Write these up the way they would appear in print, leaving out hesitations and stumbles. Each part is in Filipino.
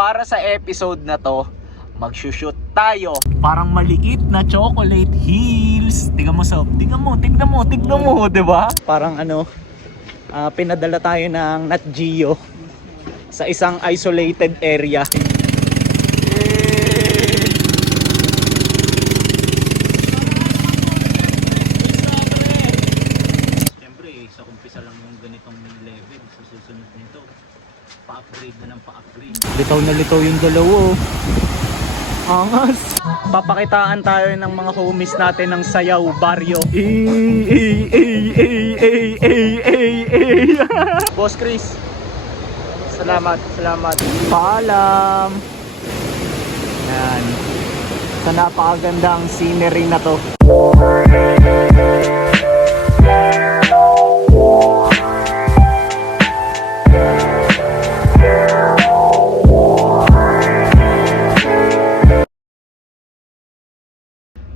para sa episode na to, magsushoot tayo. Parang maliit na chocolate hills. Tingnan mo, Sob. Tingnan mo, diba? Parang pinadala tayo ng Nat Geo sa isang isolated area. Sa umpisa lang yung ganitong level, sa susunod nito pa-upgrade na ng pa-upgrade. Litaw na litaw yung dalawa. Angas. Papakitaan tayo ng mga homies natin ng sayaw baryo. Boss Chris, salamat. Paalam. Yan, sa napakagandang scenery na to.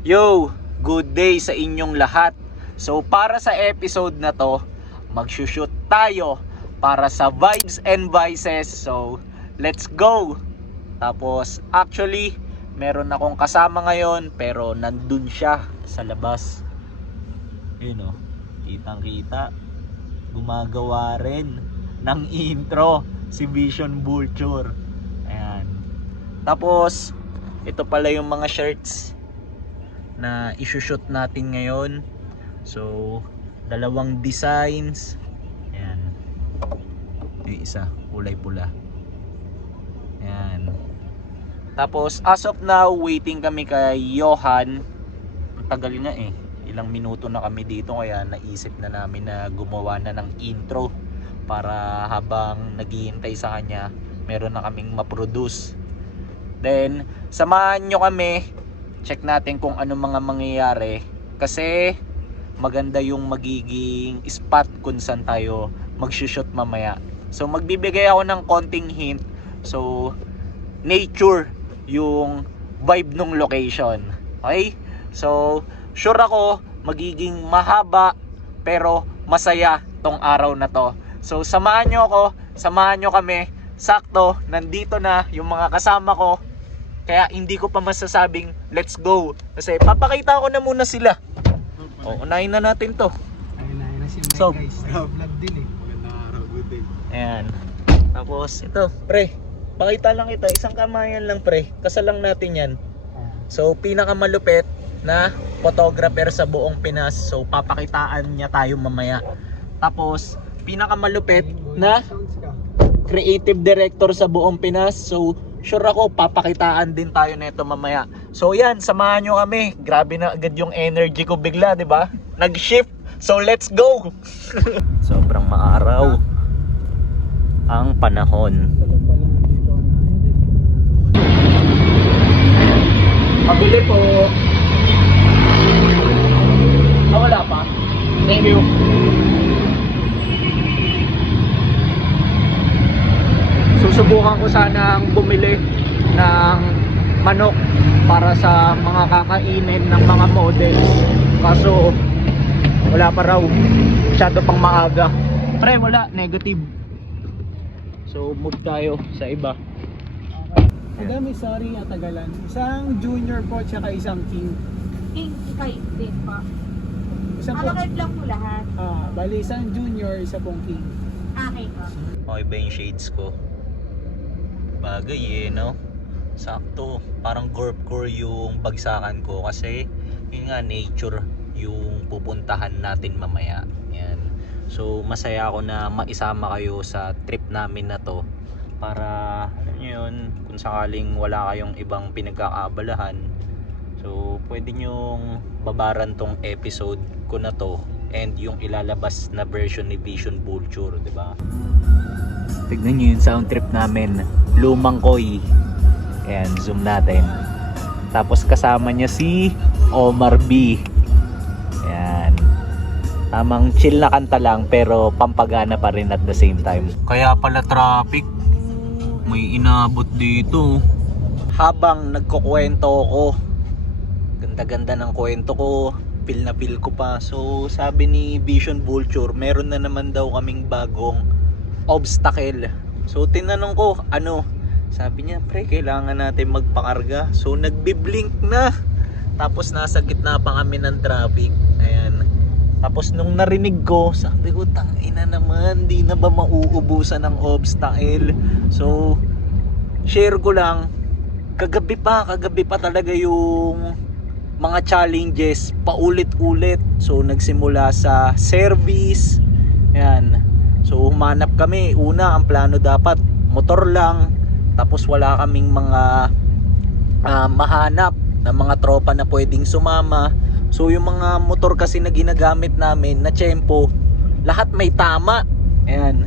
Yo, good day sa inyong lahat. So para sa episode na to, magsushoot tayo para sa Vibes and Vices. So let's go. Tapos actually meron akong kasama ngayon, pero nandun siya sa labas. Yun o, kitang kita, gumagawa rin ng intro si Vision Vulture. Ayan. Tapos ito pala yung mga shirts na isushoot natin ngayon. So dalawang designs. Ayan, yung isa kulay pula. Ayan. Tapos as of now, waiting kami kay Johan. Ang tagal na ilang minuto na kami dito, kaya naisip na namin na gumawa na ng intro para habang naghihintay sa kanya, meron na kaming ma-produce. Then samahan nyo kami, check natin kung ano mga mangyayari, kasi maganda yung magiging spot kung saan tayo magsushoot mamaya. So magbibigay ako ng konting hint. So nature yung vibe nung location. Okay? So sure ako magiging mahaba pero masaya tong araw na to. So samahan nyo ako, samahan nyo kami. Sakto, nandito na yung mga kasama ko, kaya hindi ko pa masasabing let's go, kasi papakita ko na muna sila. Unahin na natin to. Ayun na si Mike, So, guys. Vlog din Magandang araw, good day. Ayan. Tapos ito, pre, pakita lang kita, isang kamayan lang pre, kasalang natin yan. So pinakamalupit na photographer sa buong Pinas, so papakitaan niya tayo mamaya. Tapos pinakamalupit na creative director sa buong Pinas, so sure ako papakitaan din tayo nito mamaya. So yan, samahan nyo kami. Grabe na agad yung energy ko bigla, di ba? Nag-shift. So let's go. Sobrang maaraw ang panahon. Pabili po. Wala pa. Thank you. Susubukan ko sanang bumili ng manok para sa mga kakainin ng mga models, kaso wala pa raw, masyado pang maaga. Pre, wala, negative. So move tayo sa iba. Madami, sorry natagalan. Isang junior po tsaka isang king. King, kay din pa. Isang po, Alakad lang po lahat. bali isang junior, isa pong king. Okay po. Okay ba yung shades ko? Bagay no? Sakto, parang gorp-core yung bagsakan ko, kasi yun nga, nature yung pupuntahan natin mamaya. Yan. So masaya ako na maisama kayo sa trip namin na to, para alam nyo yun, kung sakaling wala kayong ibang pinagkakaabalahan, so pwede nyong babaran tong episode ko na to and yung ilalabas na version ni Vision Vulture, diba? Tignan nyo yung sound trip namin, Lumang Koy. Ayan, zoom natin. Tapos kasama niya si Omar B. Ayan, tamang chill na kanta lang, pero pampagana pa rin at the same time. Kaya pala traffic, may inabot dito. Habang nagkukwento ko, ganda-ganda ng kwento ko, feel na feel ko pa. So sabi ni Vision Vulture, meron na naman daw kaming bagong obstacle. So tinanong ko, ano, Sabi niya, pre, kailangan natin magpakarga. So nagbi-blink na. Tapos nasa gitna pa kami ng traffic. Ayan. Tapos nung narinig ko, sabi ko, tangina naman, di na ba mauubusan ng obstacle? So share ko lang, kagabi pa talaga yung mga challenges paulit-ulit. So nagsimula sa service. Ayan. So humanap kami. Una, ang plano dapat motor lang. Tapos wala kaming mga mahanap na mga tropa na pwedeng sumama. So yung mga motor kasi na ginagamit namin na Tiyempo, lahat may tama. Ayan.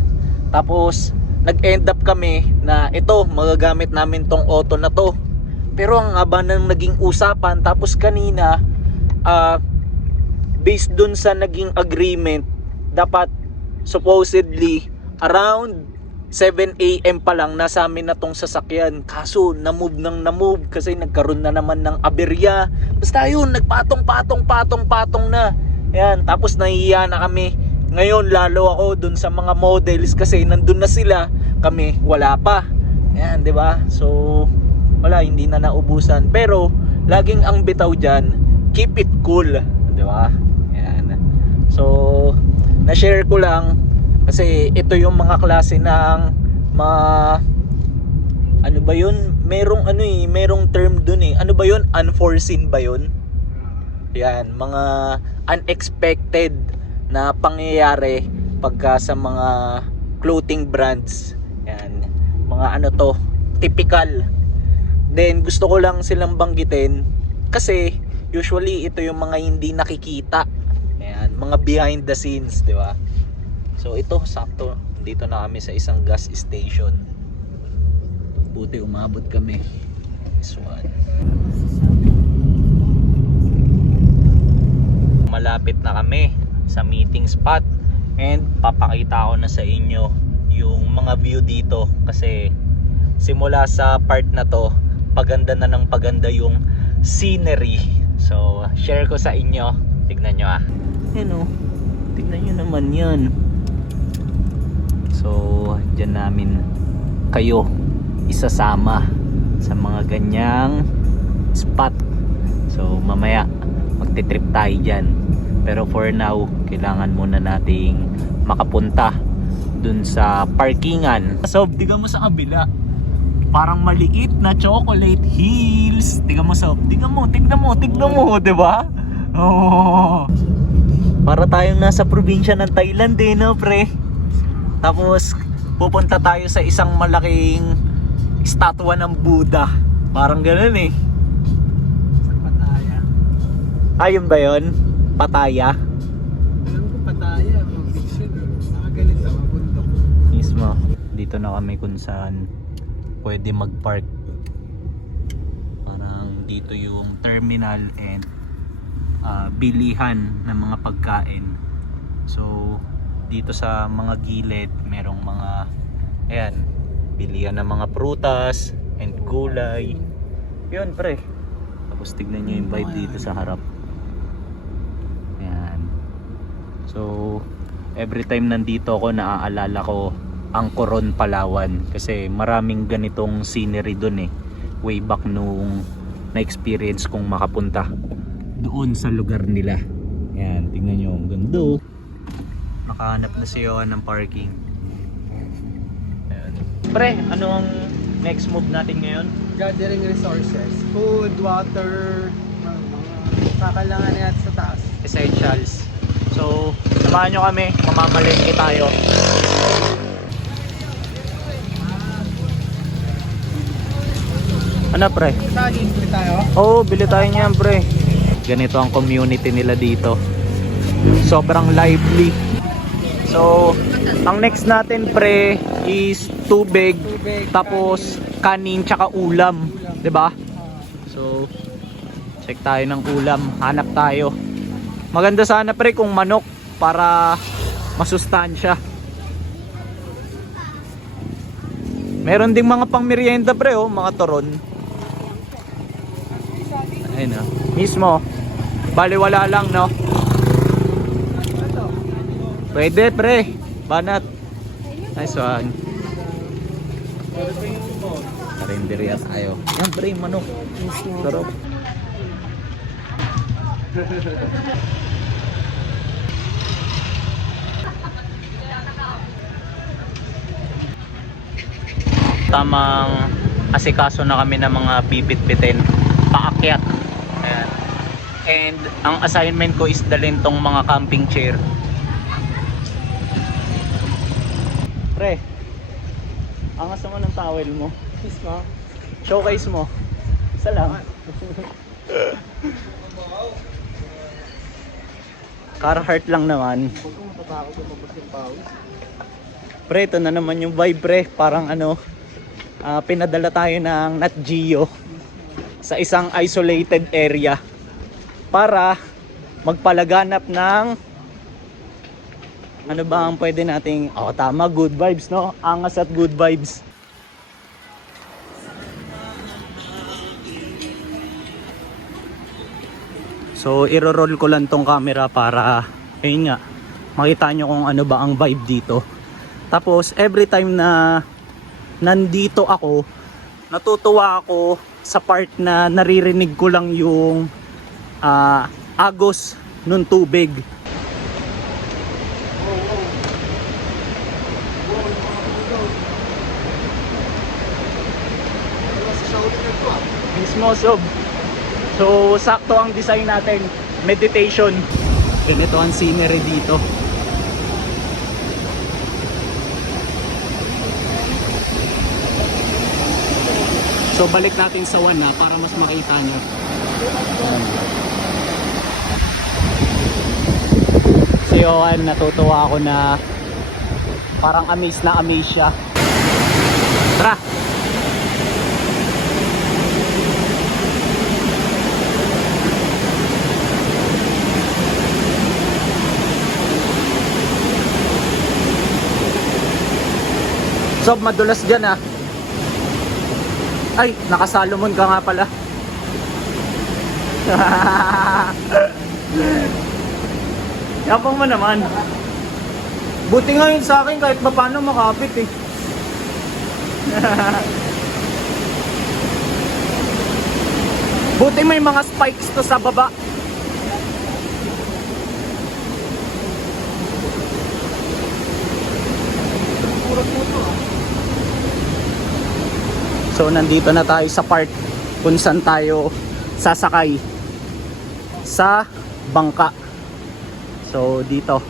Tapos nag-end up kami na ito, magagamit namin tong auto na to. Pero ang haba ng naging usapan, tapos kanina based dun sa naging agreement, dapat supposedly around 7 AM pa lang nasa amin na tong sasakyan. Kaso na-move kasi nagkaroon na naman ng aberya. Basta yun, nagpatong-patong na. Ayan, tapos nahihiya na kami. Ngayon lalo ako dun sa mga models kasi nandun na sila, kami wala pa. Ayan, 'di ba? So wala, hindi na naubusan. Pero laging ang bitaw diyan, keep it cool, 'di ba? Ayan. So na-share ko lang kasi ito yung mga klase ng ano ba yun? Merong term dun eh. Ano ba yun? Unforeseen ba yun? Yan, mga unexpected na pangyayari pagka sa mga clothing brands. Yan, mga ano to, typical. Then gusto ko lang silang banggitin kasi usually ito yung mga hindi nakikita. Yan, mga behind the scenes, di ba? So ito, sakto, dito na kami sa isang gas station. Buti umabot kami. This one. Malapit na kami sa meeting spot. And papakita ko na sa inyo yung mga view dito. Kasi simula sa part na to, paganda na ng paganda yung scenery. So share ko sa inyo. Tignan nyo Yan tignan nyo naman yan. So, dyan namin kayo isasama sa mga ganyang spot. So, mamaya magte-trip tayo dyan. Pero for now, kailangan muna nating makapunta dun sa parkingan. So, tignan mo sa kabila. Parang maliit na chocolate hills. Tignan mo, tignan mo, diba? Oh. Para tayong nasa probinsya ng Thailand no, pre? Tapos pupunta tayo sa isang malaking estatwa ng Buddha. Parang ganoon eh. Sa Pattaya. Ayun ba yun? Pattaya? Alam ko Pattaya, mga fiction. Nakaganito, mabundok. Mismo. Dito na kami kung saan pwede mag-park. Parang dito yung terminal and bilihan ng mga pagkain. So dito sa mga gilid merong mga bilihan ng mga prutas and gulay. Yun pre. Tapos tignan nyo yung vibe dito sa harap. Ayan. So every time nandito ako, naaalala ko ang Coron, Palawan. Kasi maraming ganitong scenery dun eh. Way back nung na-experience kong makapunta doon sa lugar nila. Ayan, tignan nyo ang ganda. Nakahanap na si Johan ng parking. Ayan. Pre, ano ang next move natin ngayon? Gathering resources. Food, water, mga kakalangan yan sa taas. Essentials. So, samahan nyo kami, mamamalengke tayo. Ano pre? Saging, bili tayo. Oo, bili tayo niyan pre. Ganito ang community nila dito. Sobrang lively. So, ang next natin pre is tubig, tapos kanin tsaka ulam, 'di ba? So, check tayo ng ulam, hanap tayo. Maganda sana pre kung manok para masustansya. Meron ding mga pangmerienda pre mga turon. Ayun mismo. Baliwala lang no. Pwede pre, banat. Nice one. Karinderya tayo. Yan pre, manok. Sarap. Tamang asikaso na kami ng mga bibit-bitin paakyat. Ayan. And ang assignment ko is dalhin tong mga camping chair. Pre, angas naman ng towel mo. Showcase mo. Isa lang. Carhartt lang naman. Pre, ito na naman yung vibe pre. Parang ano, pinadala tayo ng Nat Geo sa isang isolated area para magpalaganap ng ano ba ang pwede nating tama, good vibes, no? Angas at good vibes. So iro-roll ko lang tong camera para ayun nga makita nyo kung ano ba ang vibe dito. Tapos every time na nandito ako, natutuwa ako sa part na naririnig ko lang yung agos nung tubig. Mismo sob. So sakto ang design natin, meditation. Ganito ang scenery dito. So balik natin sa one na para mas makita nyo. Si Johan, natutuwa ako na parang amaze na amaze siya. Tara! Sob, madulas dyan ah. Ay, naka-Salomon ka nga pala. Yapang mo naman. Buti nga yun sa akin kahit pa paano makapit eh. Buti may mga spikes to sa baba. So nandito na tayo sa part kung saan tayo sasakay sa bangka. So dito.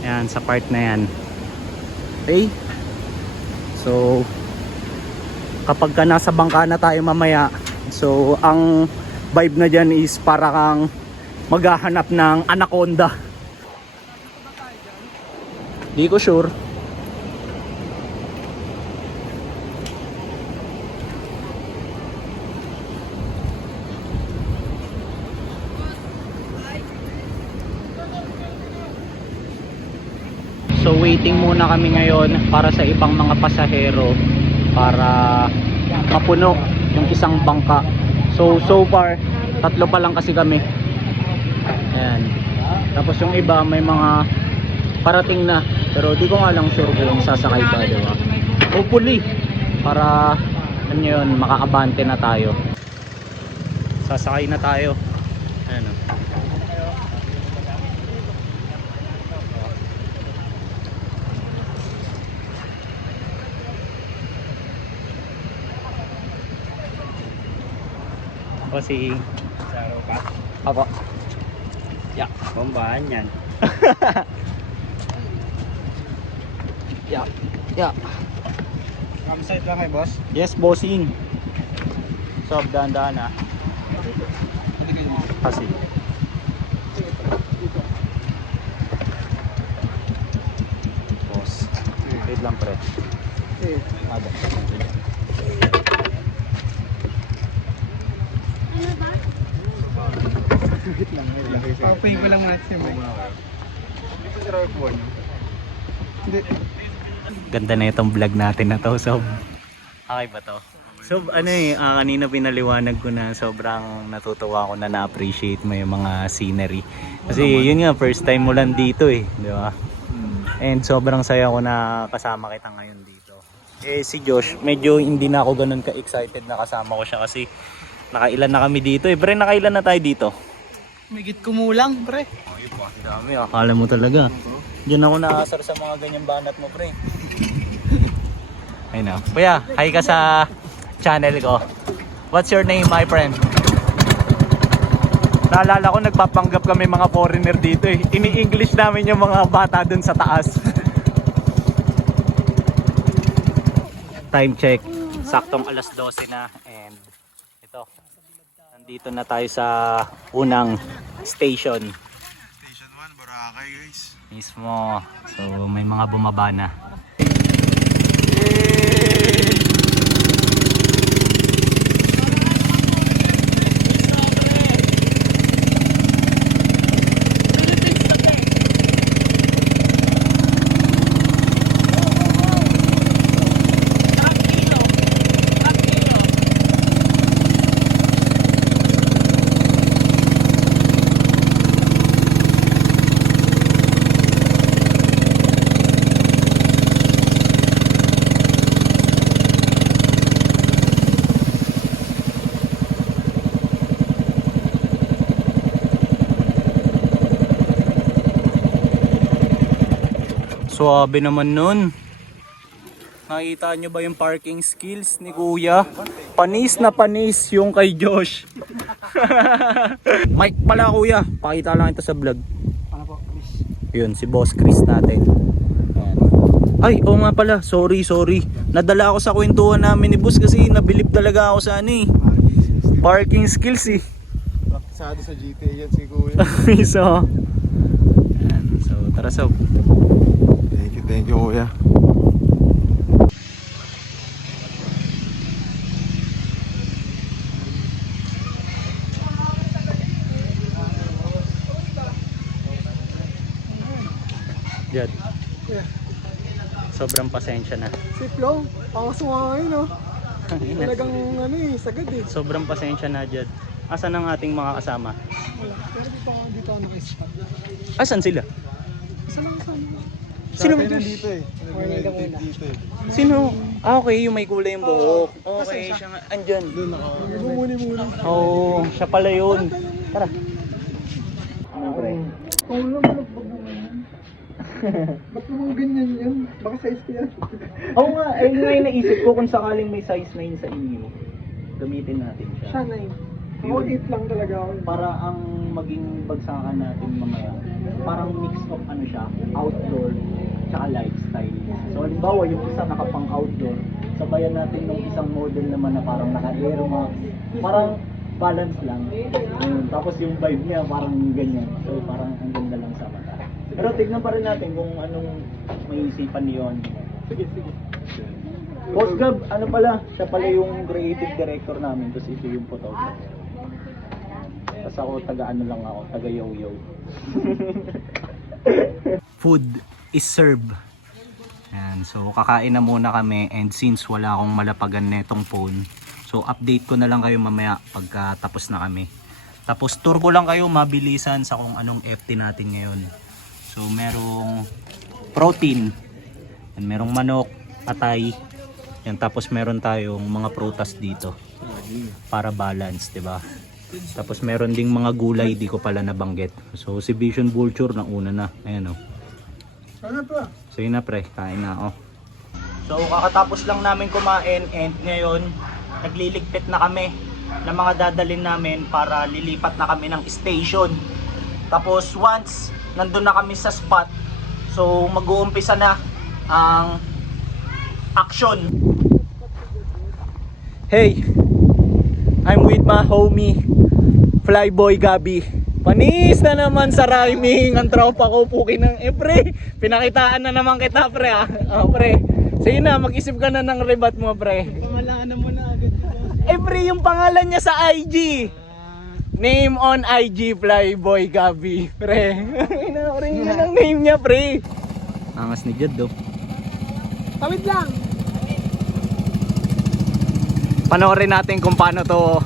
Ayan, sa part na yan. Okay? So kapag ka nasa bangka na tayo mamaya, so ang vibe na dyan is para kang maghahanap ng anaconda. Di ko sure. So waiting muna kami ngayon para sa ibang mga pasahero para mapuno yung isang bangka. So far tatlo pa lang kasi kami. Ayan. Tapos yung iba may mga parating na, pero di ko nga lang sure kung sasakay pa, diba? Hopefully para ano yun, makakabante na tayo. Sasakay na tayo. Ayan o. Si Saro ka? Apo. Yeah. Bombahan yan. Yeah. Yeah. Campsite lang kay boss? Yes, bossing. So, dahan-dahan ah. Kasi. Boss. Wait lang pre. Ada. Papayin ko lang muna siya. Hindi. Ganda na itong vlog natin na to, Sob. Okay ba to? Sob, ano kanina pinaliwanag ko na sobrang natutuwa ko na na-appreciate mo yung mga scenery. Kasi yun nga, first time mo lang dito eh, di ba? And sobrang saya ko na kasama kita ngayon dito. Eh si Josh, medyo hindi na ako ganun ka-excited na kasama ko siya kasi nakailan na kami dito. Eh, pre, nakailan na tayo dito? Migit kumulang, pre. Ay, ang dami. Akala mo talaga. Diyan ako naasar sa mga ganyang banat mo, pre. Ayun na. Kuya, hi ka sa channel ko. What's your name, my friend? Naalala ko, nagpapanggap kami mga foreigner dito eh. Ini-English namin yung mga bata dun sa taas. Time check. Saktong alas 12 na. And ito, nandito na tayo sa unang station. Station 1, Boracay guys. Mismo. So may mga bumaba na. Suwabe naman nun. Nakita nyo ba yung parking skills ni Kuya? Panis na panis yung kay Josh. Mike pala Kuya. Pakita lang ito sa vlog. Ano po, Chris? Yun, si Boss Chris natin. Ay, oo nga pala. Sorry. Nadala ako sa kwentuhan namin ni Boss kasi nabilib talaga ako sa ano eh. Parking skills eh. Praktisado sa GTA yan si Kuya. So, yan. So, tara so. Thank you Kuya. Jad. Sobrang pasensya na. Si Flo, pangasungangay no? Talagang ano eh, sagad eh. Sobrang pasensya na, Jad. Asan ang ating mga kasama? Wala, pero dito ako naka-spot. Asan sila? Isa lang sa Sino Dati ba nandito eh. Nag-meditate dito eh. Sino? Ah, okay. Yung may kulay yung buhok. Okay, siya nga. Andyan. Doon ako. Bumuni-muni. Oo, siya pala yun. Tara. Kung lang magbabunan. Ba't naman ganyan yan? Baka size ko yan. Oo nga, ayun nga yung naisip ko kung sakaling may size 9 sa inyo. Gamitin natin siya. Siya na yun. Ako 8 lang talaga ako. Para ang maging bagsakan natin mamaya, parang mix of ano siya, outdoor tsaka lifestyle. So halimbawa yung isa nakapang outdoor, sabayan natin ng isang model naman na parang naka-aero max, parang balance lang. Ayun. Tapos yung vibe niya parang ganyan. So parang ang ganda lang sa mata. Pero tignan pa rin natin kung anong may isipan niyon. Sige. Boss Gab, ano pala? Siya pala yung creative director namin, tapos ito yung photographer. Tapos ako taga-ano lang ako, taga-yo-yo. Food is served. Yan, so kakain na muna kami and since wala akong malapagan netong phone, so update ko na lang kayo mamaya pagka tapos na kami. Tapos tour ko lang kayo mabilisan sa kung anong FT natin ngayon. So merong protein, and merong manok, atay. Yan, tapos meron tayong mga prutas dito para balance, 'di ba? Tapos meron ding mga gulay, di ko pala nabanggit. So si Vision Vulture na una na. Ayan oh. Ano pa? So yun na pre, kain na ako. So kakatapos lang namin kumain and ngayon nagliligpit na kami ng mga dadalhin namin para lilipat na kami ng station. Tapos once nandun na kami sa spot, so mag-uumpisa na ang action. Hey, I'm with my homie Flyboy Gabi. Panis na naman sa rhyming ang tropa ko, puki ng pre. Pinakitaan na naman kita pre ah. Oh, pre. Sige na, mag-isip ka na ng rebat mo pre. Pamalaan mo na agad. Pre, yung pangalan niya sa IG. Name on IG Flyboy Gabi. Pre. Ring na ng name niya pre. Angas ni Jad do. Tawid lang. Panoorin natin kung paano to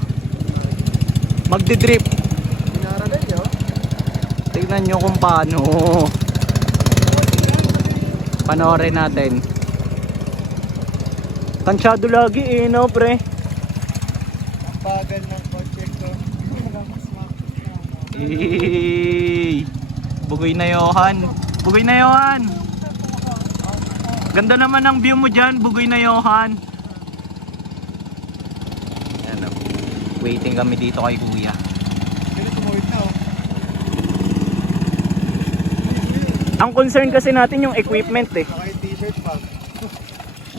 magdi-drip. Pinaralan nyo? Tignan nyo kung paano. Panoorin natin. Tansyado lagi eh, no pre? Ang bagal ng kotse ko. Eey! Bugoy na Johan! Bugoy na Johan! Ganda naman ang view mo dyan, Bugoy na Johan! Ayan, oh. Waiting kami dito kay kuya. Kaya tumawid na oh. Ang concern kasi natin yung equipment eh. Naka yung t-shirt pa.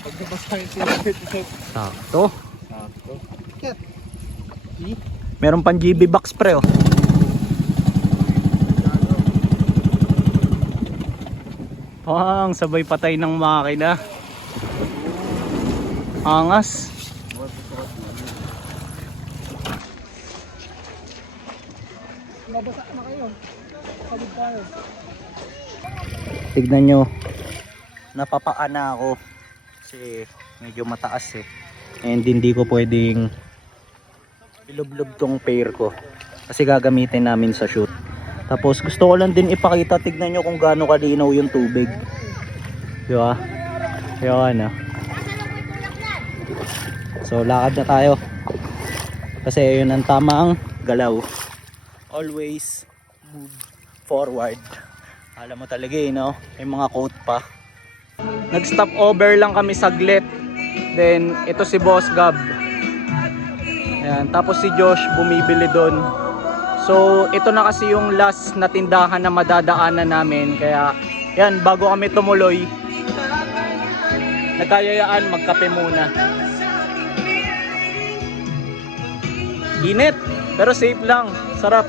Pag nabasa yung t-shirt. Sakto. Sakto. Meron pang GB box pre oh. Pang sabay patay ng makina. Angas. Nabasa na kayo. Pagod tayo. Tignan nyo. Napapaan na ako. Kasi medyo mataas eh. And hindi ko pwedeng ilublob tong pair ko. Kasi gagamitin namin sa shoot. Tapos gusto ko lang din ipakita. Tignan nyo kung gaano kalinaw yung tubig. Diba? Yun ah. So lakad na tayo. Kasi yun ang tamang galaw. Always move forward. Alam mo talaga eh, no? May mga quote pa. Nag-stop over lang kami saglit. Then ito si Boss Gab. Ayan, tapos si Josh bumibili doon. So ito na kasi yung last na tindahan na madadaanan namin. Kaya yan, bago kami tumuloy, nagkayayaan magkape muna. Init, pero safe lang. Sarap.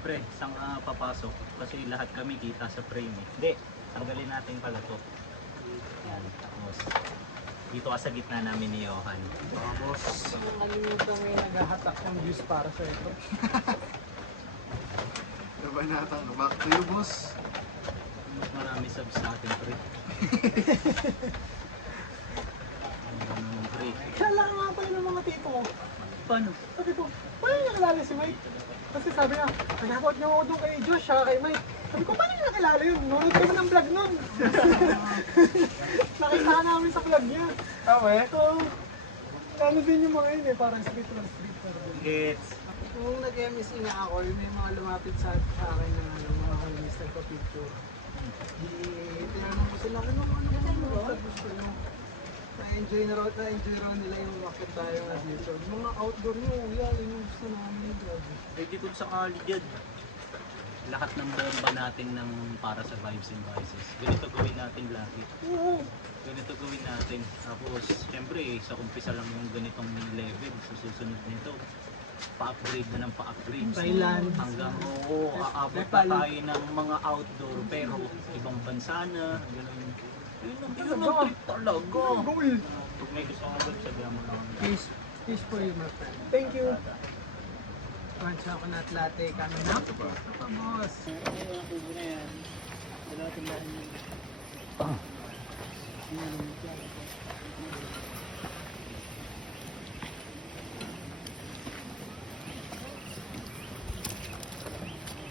Pre, saan papasok? Kasi lahat kami kita sa frame eh. Hindi, tanggalin natin pala to. Yan, tapos dito ka sa gitna namin ni Johan. Tapos, kalimutan mo yung naghahatak ng juice para sa ito. Diba natin? Back to you, boss. Mas marami subs sa atin, pre. Pre. Kala nga pala ng mga tipo ko. Paano? Sabi ko, paano niya nakilala si Mike? Kasi sabi niya, nag-report niya ako doon kay Josh, saka kay Mike. Sabi ko, paano niya nakilala yun? Nunod kami ng vlog nun. Nakita namin sa vlog niya. So, ano din yung mga yun eh, parang street lang street. Gets. Nung nag-MSC nga ako, yung may mga lumapit sa akin na mga kalinis nagpa-picture. Tinanong ko sila, ano gusto nyo? Na-enjoy nila yung wakit tayo nga dito. Mga outdoor nyo, yan yung gusto namin. Pwede kung sakali dyan. Lahat ng bomba natin ng para sa Vibes and Vices. Ganito gawin natin lagi. Oo. Ganito gawin natin. Tapos, syempre, sa umpisa lang yung ganitong level. Sa susunod nito, pa-upgrade na ng pa-upgrade. Thailand. Hanggang, oo, aabot na tayo ng mga outdoor. Pero, ibang bansa na. Ganun. Yun ang trip talaga. Goal! Pag may gusto kong gawin, sabihan mo lang. Peace for you, my friend. Thank you. One chocolate latte coming up. Ito, boss.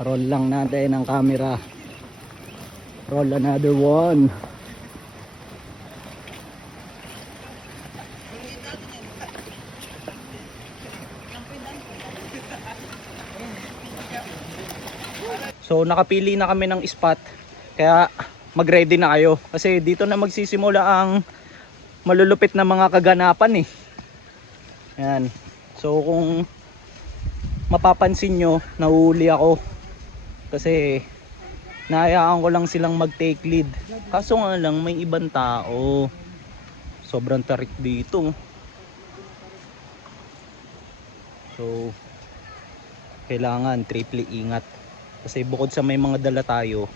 Roll lang natin ang camera. Roll another one. So nakapili na kami ng spot. Kaya mag-ready na kayo. Kasi dito na magsisimula ang malulupit na mga kaganapan eh. Yan. So kung mapapansin nyo, nahuli ako. Kasi nahayaan ko lang silang mag-take lead. Kaso nga lang may ibang tao. Sobrang tarik dito. So kailangan triple ingat. Kasi bukod sa may mga dala tayo,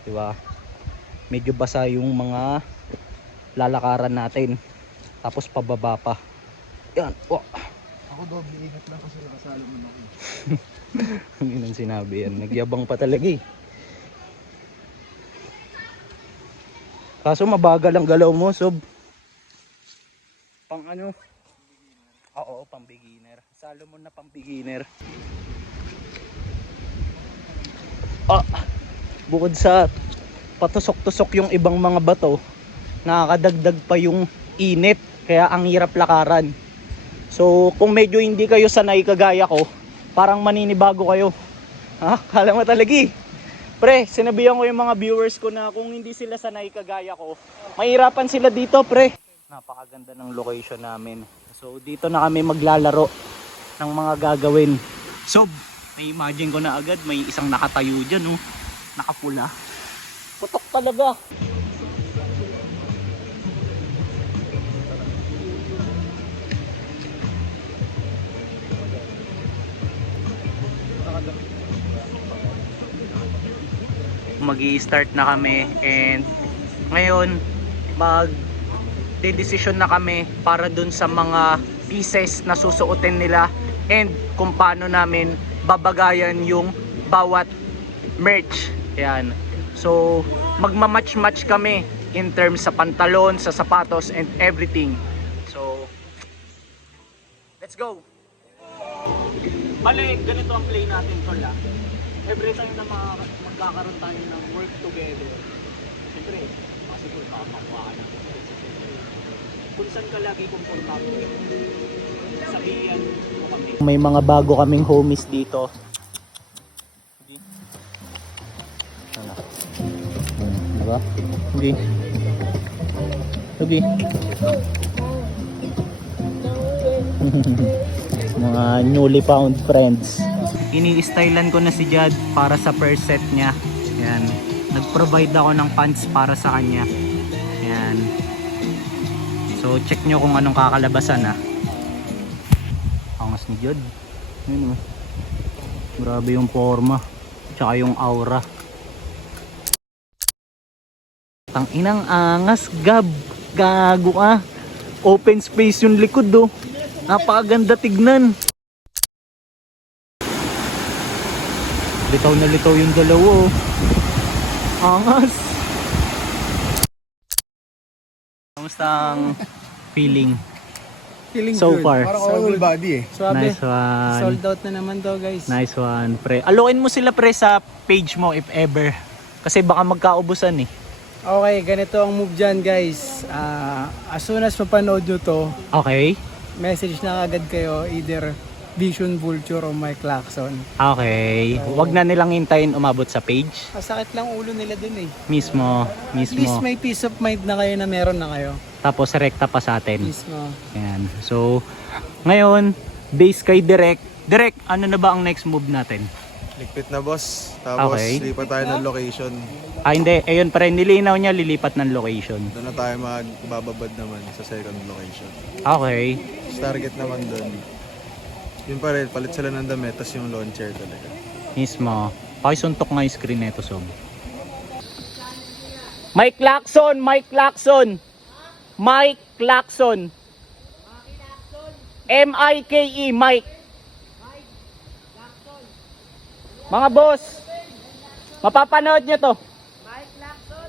di ba? Medyo basa yung mga lalakaran natin. Tapos pababa pa. Yan. Oh. Ako doble ingat lang kasi nakasalo mo ako. Ang inang sinabi yan. Nagyabang pa talaga eh. Kaso mabagal ang galaw mo, Sob. Pang ano? Oo, pang beginner. Salo mo na pang beginner. Bukod sa patusok-tusok yung ibang mga bato, nakakadagdag pa yung init. Kaya ang hirap lakaran. So kung medyo hindi kayo sanay kagaya ko, parang maninibago kayo. Ha? Kala mo talaga eh. Pre, sinabihan ko yung mga viewers ko na kung hindi sila sanay kagaya ko, mahirapan sila dito, pre. Napakaganda ng location namin. So dito na kami maglalaro ng mga gagawin. So, na-imagine ko na agad may isang nakatayo dyan, oh. Nakapula. Putok talaga. Magi-start na kami and ngayon mag-decision na kami para dun sa mga pieces na susuotin nila and kung paano namin babagayan yung bawat merch. Yan. So magma-match-match kami in terms sa pantalon, sa sapatos and everything. So let's go. Bale, ganito ang play natin, tol. Every time na magkakaroon tayo ng work together, siyempre, possible makapakuha na. Kung saan ka lagi komportable, sabihan mo kami. May mga bago kaming homies dito. Ano? Diba? Hindi. Sige. Mga newly found friends. Ini-stylean ko na si Jad para sa first set niya. Yan. Nag-provide ako ng pants para sa kanya. Yan. So check nyo kung anong kakalabasan ha. Angas ni Jad. Yun oh. Grabe yung forma. Tsaka yung aura. Tang inang angas, Gab. Gago ka. Open space yung likod oh. Napakaganda tignan. Litaw na litaw yung dalawa oh. Angas. Kamusta ang feeling so good. far? Parang all body eh. Swabe. Nice one. Sold out na naman daw, guys. Nice one, pre. Alokin mo sila, pre, sa page mo if ever. Kasi baka magkaubusan eh. Okay, ganito ang move dyan, guys. As soon as mapanood nyo to, Okay. message na agad kayo, either Vision Vulture o Mike Lacson. Okay. Huwag na nilang hintayin umabot sa page. Masakit lang ulo nila dun eh. Mismo. At least Mismo. may peace of mind na kayo na meron na kayo. Tapos rekta pa sa atin. Mismo. Ayan. So, ngayon, base kay Direk. Direk, ano na ba ang next move natin? Ligpit na boss. Tapos Okay. lipat tayo ng location. Hindi. Ayun pa rin. Nilinaw niya lilipat ng location. Doon na tayo magbababad naman sa second location. Okay. Target naman doon. Yun pa rin, palit sila ng damit, tas yung launcher talaga. Mismo. Pakisuntok nga yung screen nito, Sob. Mike Lacson! Mike Lacson! Mike Lacson! M-I-K-E, Mike. Mga boss, mapapanood nyo to. Mike Lacson,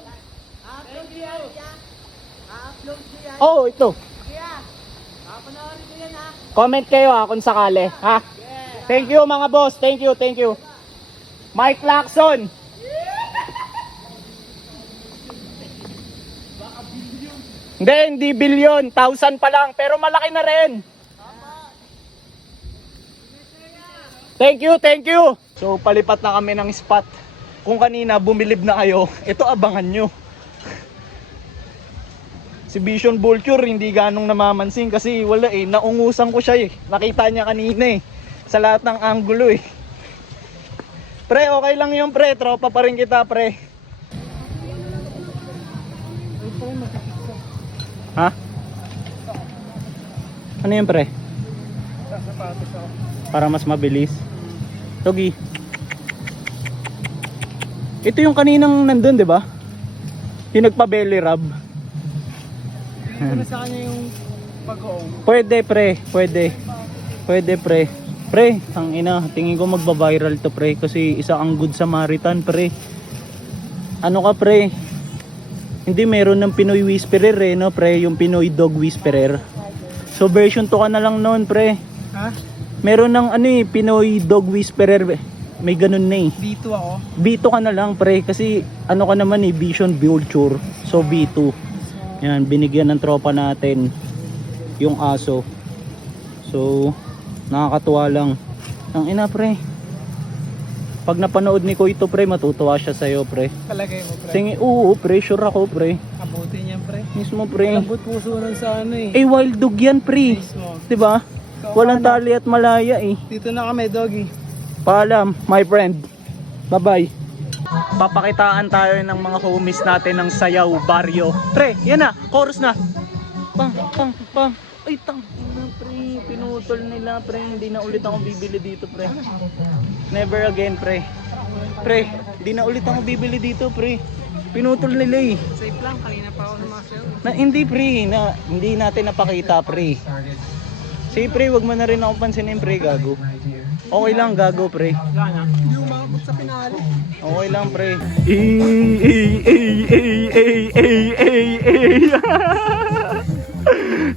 oh, ito. Comment kayo ha kung sakali, ha? Thank you mga boss, thank you, thank you. Mike Lacson. Hindi billion, 1,000 pa lang, pero malaki na rin. Thank you, thank you. So palipat na kami ng spot. Kung kanina bumilib na kayo, ito abangan nyo. Si Vision Vulture hindi ganong namamansin kasi wala eh, naungusan ko siya eh. Nakita niya kanina eh, sa lahat ng anggulo eh. Pre, okay lang yung pre, tropa pa rin kita pre. Ha? Ano yun pre? Para mas mabilis. Togi. Ito yung kaninang nandun, di ba? Yung nagpa-belly rub. Ano sa kanya yung pag-oong? Pwede pre, pwede. Pwede pre. Pre, ang ina, tingin ko magba-viral to pre kasi isa ang good Samaritan pre. Ano ka pre? Hindi meron ng Pinoy Whisperer eh, no pre, yung Pinoy Dog Whisperer. So version 2 ka na lang noon pre. Ha? Meron ng ano eh, Pinoy Dog Whisperer. May ganun na eh. B2 ako. B2 ka na lang pre kasi ano ka naman eh, Vision Vulture. So B2. Yan, binigyan ng tropa natin. yung aso. So nakakatuwa lang. Ang ina pre, pag napanood ni Koy to pre, matutuwa siya sa'yo pre. Palagay mo, pre. Sige, oo pre, sure ako pre. Abutin yan, pre. Mismo pre. Lambot puso nun sa ano eh. Eh wild dog yan pre, Mismo. diba? Walang tali at malaya eh. Dito na kami, doggy. Paalam, my friend. Bye-bye. Papakitaan tayo ng mga homies natin ng sayaw baryo. Pre, yan na, chorus na. Pang, pang, pang. Ay, tang, ina, pre. Pinutol nila, pre. Hindi na ulit ako bibili dito, pre. Never again, pre. Pre, hindi na ulit ako bibili dito, pre. Pinutol nila eh. Safe lang, kanina pa ako namasayaw. Na, hindi, pre. Hindi natin napakita, pre. Sige, pre, wag mo na rin ako pansinin, pre, gago. Okay lang, gago, pre. Hindi umabot sa pinali. Okay lang, pre.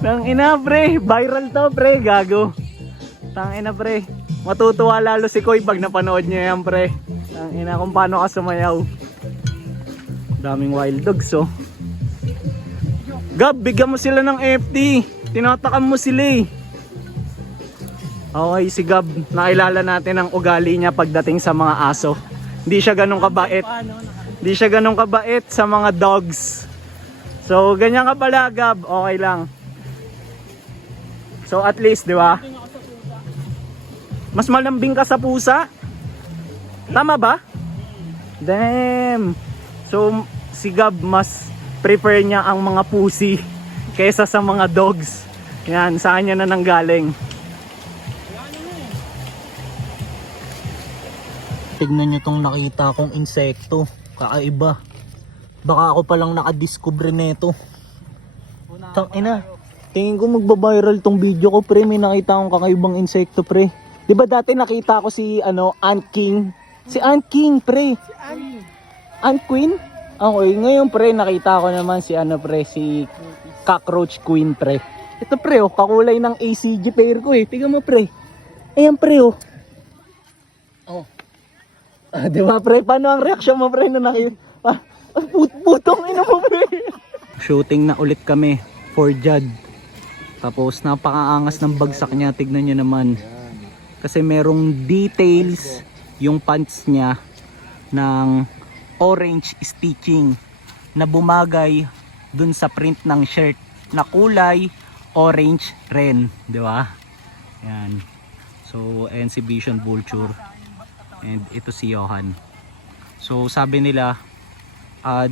Nang ina, pre. Viral to, pre. Gago. Tang ina, pre. Matutuwa lalo si Koy pag napanood niya yan, pre. Tang ina, kung paano ka sumayaw. Daming wild dogs, oh. Gab, bigyan mo sila ng FT. Tinatakam mo sila, eh. Okay, si Gab, nakilala natin ang ugali niya pagdating sa mga aso. Hindi siya ganun kabait. Hindi siya ganun kabait sa mga dogs. So, ganyan ka pala, Gab. Okay lang. So, at least, di ba? Mas malambing ka sa pusa? Tama ba? Damn. So, si Gab mas prefer niya ang mga pusi kaysa sa mga dogs. Yan, saan niya na nanggaling? Tignan nyo tong nakita kong insekto. Kakaiba. Baka ako palang nakadiscover nito. Tangina. Tingin ko magbabiral tong video ko, pre. May nakita akong kakaibang insekto, pre. Diba dati nakita ko si Ant King? Si Ant King, pre. Ant Queen? Okay, ngayon pre, nakita ko naman si pre, si Cockroach Queen, pre. Ito pre, oh, kakulay ng ACG pair ko eh. Tingnan mo, pre. Ayan, pre, oh. Oh. Di ba, pre? Paano ang reaksyon mo, pre, na nakita? Putong ina mo, pre. Shooting na ulit kami for Jad. Tapos napakaangas ng bagsak niya. Tignan nyo naman. Kasi merong details yung pants niya ng orange stitching na bumagay dun sa print ng shirt na kulay orange ren. Di ba? Yan. So, ayan si Vision Vulture. And ito si Johan. So sabi nila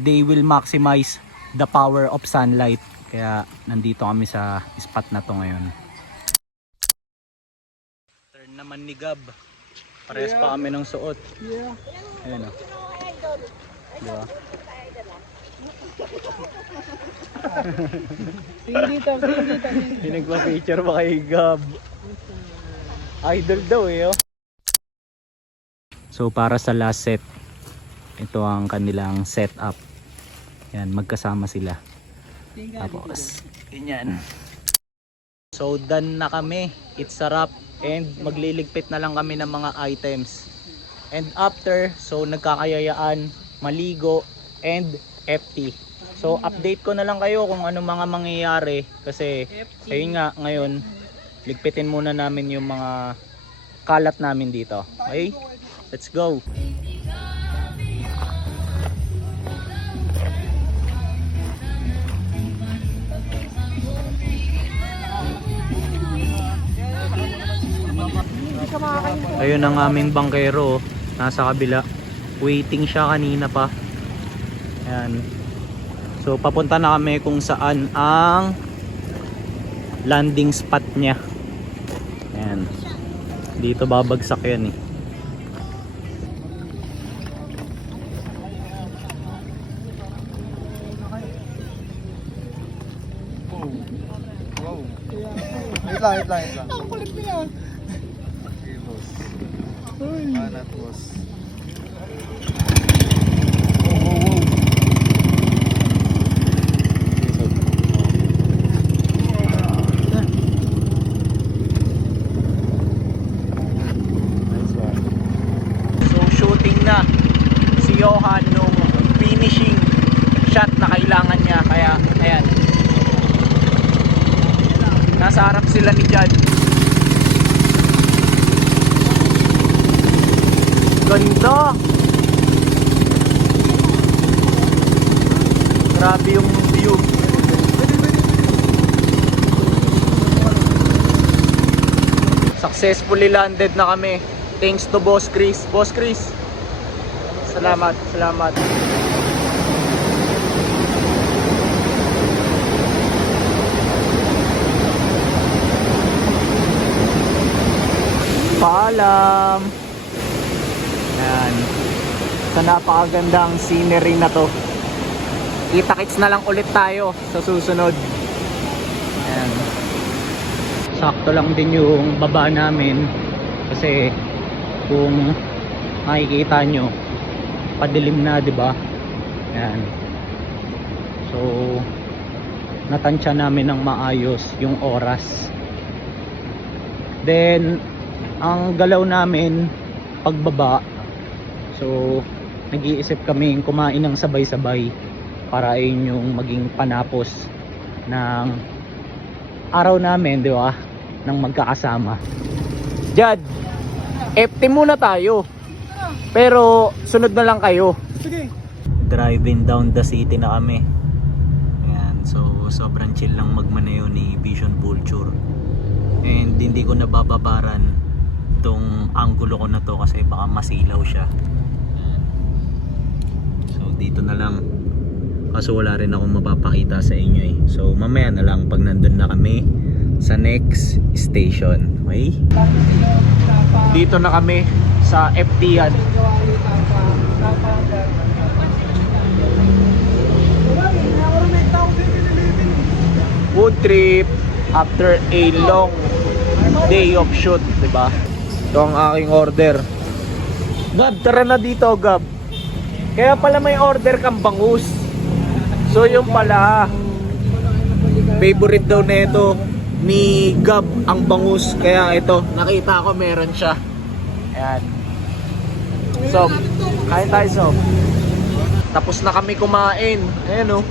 they will maximize the power of sunlight. Kaya nandito kami sa spot na to ngayon. Turn naman ni Gab. Parehas pa kami ng suot. Yeah. Ayan o. Diba? Sing dito. Pinagpa-picture pa kay Gab. Idol daw eh oh. So para sa last set, ito ang kanilang setup. Yan, magkasama sila. Tapos, ganyan. So done na kami. It's a wrap and magliligpit na lang kami ng mga items. And after, so nagkakayayaan, maligo and FT. So update ko na lang kayo kung ano mga mangyayari kasi ayun nga ngayon, ligpitin muna namin yung mga kalat namin dito. Okay? Let's go. Ayun ang aming bangkero, nasa kabila. Waiting siya kanina pa. Ayan. So papunta na kami kung saan ang landing spot niya. Ayan. Dito babagsak yan eh. Wait lang. Ang kulit mo yan. Okay, boss. Manat, boss. So shooting na si Johan nung finishing shot na kailangan niya. Kaya ayan. Nasa harap sila ni Jad. Ganda! Grabe yung view. Successfully landed na kami. Thanks to Boss Chris. Boss Chris, salamat, salamat. Paalam. Yan. Sa napakagandang scenery na to. Kita-kits na lang ulit tayo sa susunod. Yan. Sakto lang din yung baba namin kasi kung makikita nyo padilim na, di ba? Yan. So natansya namin ng maayos yung oras. Then ang galaw namin pagbaba, so nag-iisip kaming kumain ng sabay-sabay para ayun yung maging panapos ng araw namin, di ba? Nang magkakasama. Jad, FT muna tayo. Pero sunod na lang kayo. Sige. Driving down the city na kami. Ayan, so sobrang chill lang magmaneho ni Vision Vulture. And hindi ko nabababaran tong anggulo ko na to kasi baka masilaw siya. Ayan. So dito na lang. Kaso wala rin akong mapapakita sa inyo eh. So mamaya na lang pag nandun na kami sa next station. Okay? Dito na kami sa FT yan. Food trip after a long day of shoot, di ba? Ito ang aking order. Gab, tara na dito, Gab. Kaya pala may order kang bangus. So yung pala, favorite daw nito ni Gab ang bangus. Kaya ito, nakita ko meron siya. Ayan. So, kain tayo, Sob. Tapos na kami kumain. Ayan o.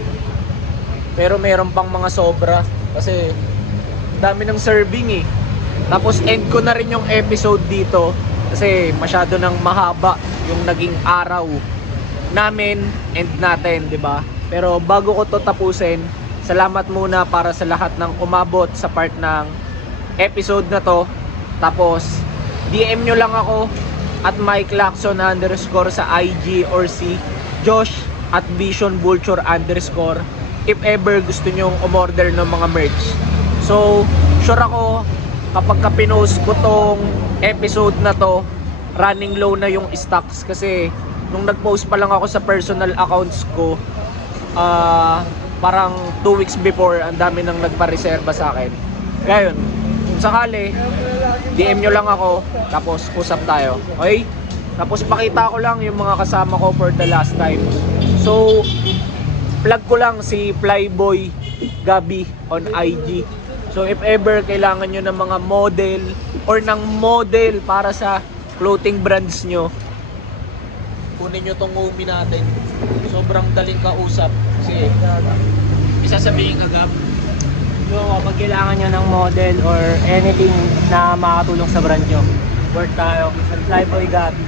Pero meron pang mga sobra. Kasi dami ng serving eh. Tapos end ko na rin yung episode dito. Kasi masyado nang mahaba yung naging araw namin, end natin, di ba? Pero bago ko to tapusin, salamat muna para sa lahat ng umabot sa part ng episode na to. Tapos DM nyo lang ako at Mike Lacson _ sa IG or si Josh at Vision Vulture _ if ever gusto nyong umorder ng mga merch. So sure ako kapag pinost ko tong episode na to, running low na yung stocks kasi nung nag-post pa lang ako sa personal accounts ko, parang 2 weeks before, ang dami nang nagpa-reserva sa akin. Kaya yun, kung sakali, DM nyo lang ako, tapos usap tayo. Okay? Tapos pakita ko lang yung mga kasama ko for the last time. So, plug ko lang si Flyboy Gabi on IG. So, if ever kailangan nyo ng mga model or ng model para sa clothing brands nyo, kunin nyo tong Umi natin. Sobrang daling kausap. Kasi isasabihin ka, Gab. So, kapag kailangan nyo ng model or anything na makatulong sa brand nyo, work tayo. Flyboy Gabi.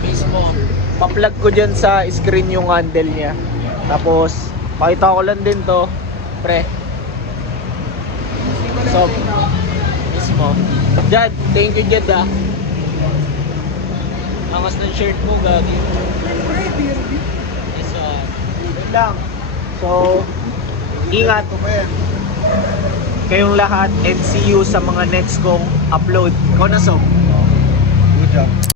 Mismo. Pa-plug ko dyan sa screen yung handle niya. Tapos, pakita ko lang din to. Pre. So, mismo. Jad, thank you Jad ah. Angas ng shirt mo, Gagi. Yes, yun lang. So, ingat kayong lahat and see you sa mga next kong upload. Ikaw na, Sob. Good job.